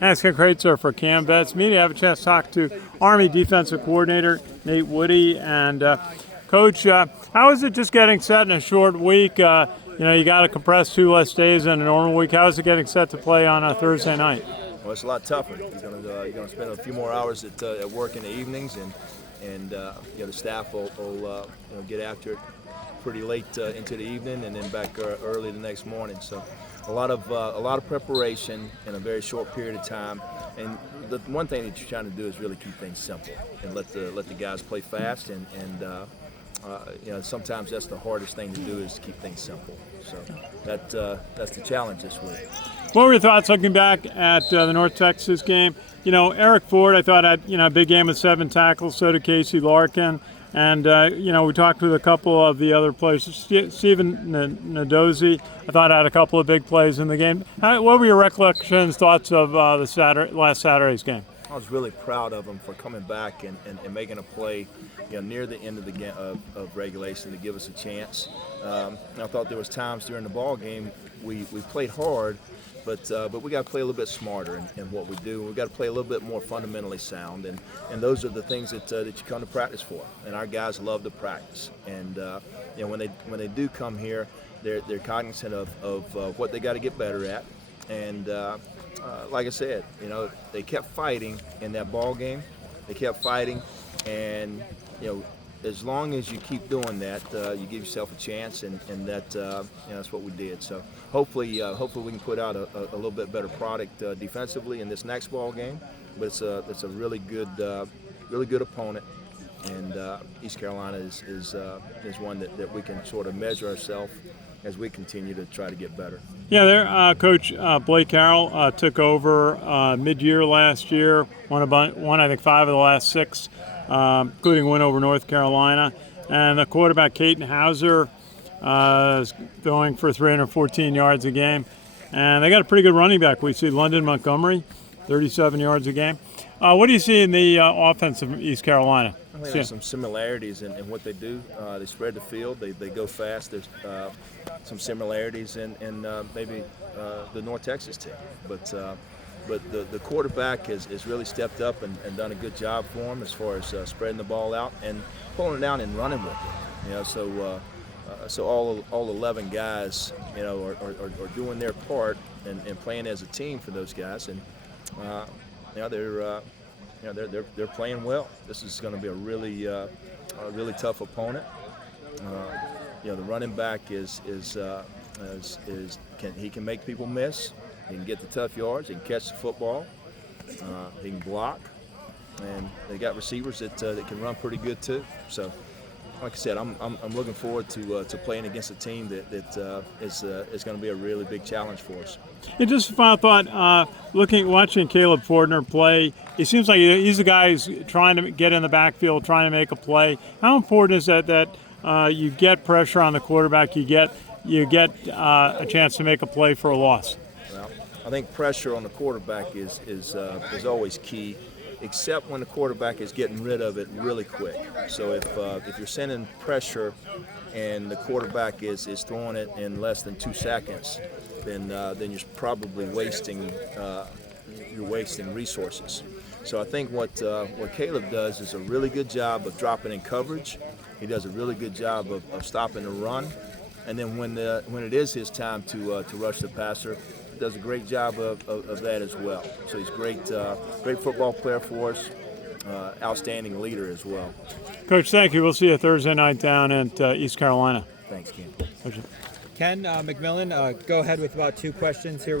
Thanks, Ken Kreitzer for Cam Betts Media. I have a chance to talk to Army defensive coordinator Nate Woody. And Coach, how is it just getting set in a short week? You got to compress 2 less days in a normal week. How is it getting set to play on a Thursday night? Well, it's a lot tougher. You're going to spend a few more hours at work in the evenings, and the staff will get after it pretty late into the evening, and then back early the next morning. So a lot of preparation in a very short period of time. And the one thing that you're trying to do is really keep things simple and let the guys play fast. And sometimes that's the hardest thing to do is to keep things simple. So that's the challenge this week. What were your thoughts looking back at the North Texas game? Eric Ford, I thought, had a big game with 7 tackles. So did Casey Larkin. And, we talked with a couple of the other players. Stephen Nadozi, I thought, had a couple of big plays in the game. What were your recollections, thoughts of last Saturday's game? I was really proud of them for coming back and making a play near the end of the game of regulation to give us a chance. I thought there was times during the ball game we played hard, but we got to play a little bit smarter in what we do. We've got to play a little bit more fundamentally sound, and those are the things that you come to practice for. And our guys love to practice. And when they do come here, they're cognizant of what they got to get better at. And like I said, they kept fighting in that ball game. They kept fighting, and as long as you keep doing that, you give yourself a chance, and that's what we did. So hopefully we can put out a little bit better product defensively in this next ball game. But it's a really good opponent, and East Carolina is one that we can sort of measure ourselves as we continue to try to get better. Yeah, there, Coach Blake Carroll took over mid-year last year. Won I think 5 of the last 6. Including win over North Carolina. And the quarterback, Caton Hauser, is going for 314 yards a game. And they got a pretty good running back. We see London Montgomery, 37 yards a game. What do you see in the offense of East Carolina? I think there's some similarities in what they do. They spread the field. They go fast. There's some similarities in maybe the North Texas team. But the quarterback has really stepped up and done a good job for him as far as spreading the ball out and pulling it down and running with it. So all 11 guys, are doing their part and playing as a team for those guys, and they're playing well. This is going to be a really tough opponent. The running back he can make people miss. He can get the tough yards. He can catch the football. He can block, and they got receivers that can run pretty good too. So, like I said, I'm looking forward to playing against a team that is going to be a really big challenge for us. And just a final thought, watching Caleb Fordner play, it seems like he's the guy who's trying to get in the backfield, trying to make a play. How important is that you get pressure on the quarterback, you get a chance to make a play for a loss? Well, I think pressure on the quarterback is always key, except when the quarterback is getting rid of it really quick. So if you're sending pressure and the quarterback is throwing it in less than 2 seconds, then you're probably wasting resources. So I think what Caleb does is a really good job of dropping in coverage. He does a really good job of stopping the run, and then when it is his time to rush the passer, does a great job of that as well. So he's great football player for us, outstanding leader as well. Coach, thank you. We'll see you Thursday night down at East Carolina. Thanks, Ken. Coach. Ken McMillan, go ahead with about 2 questions here.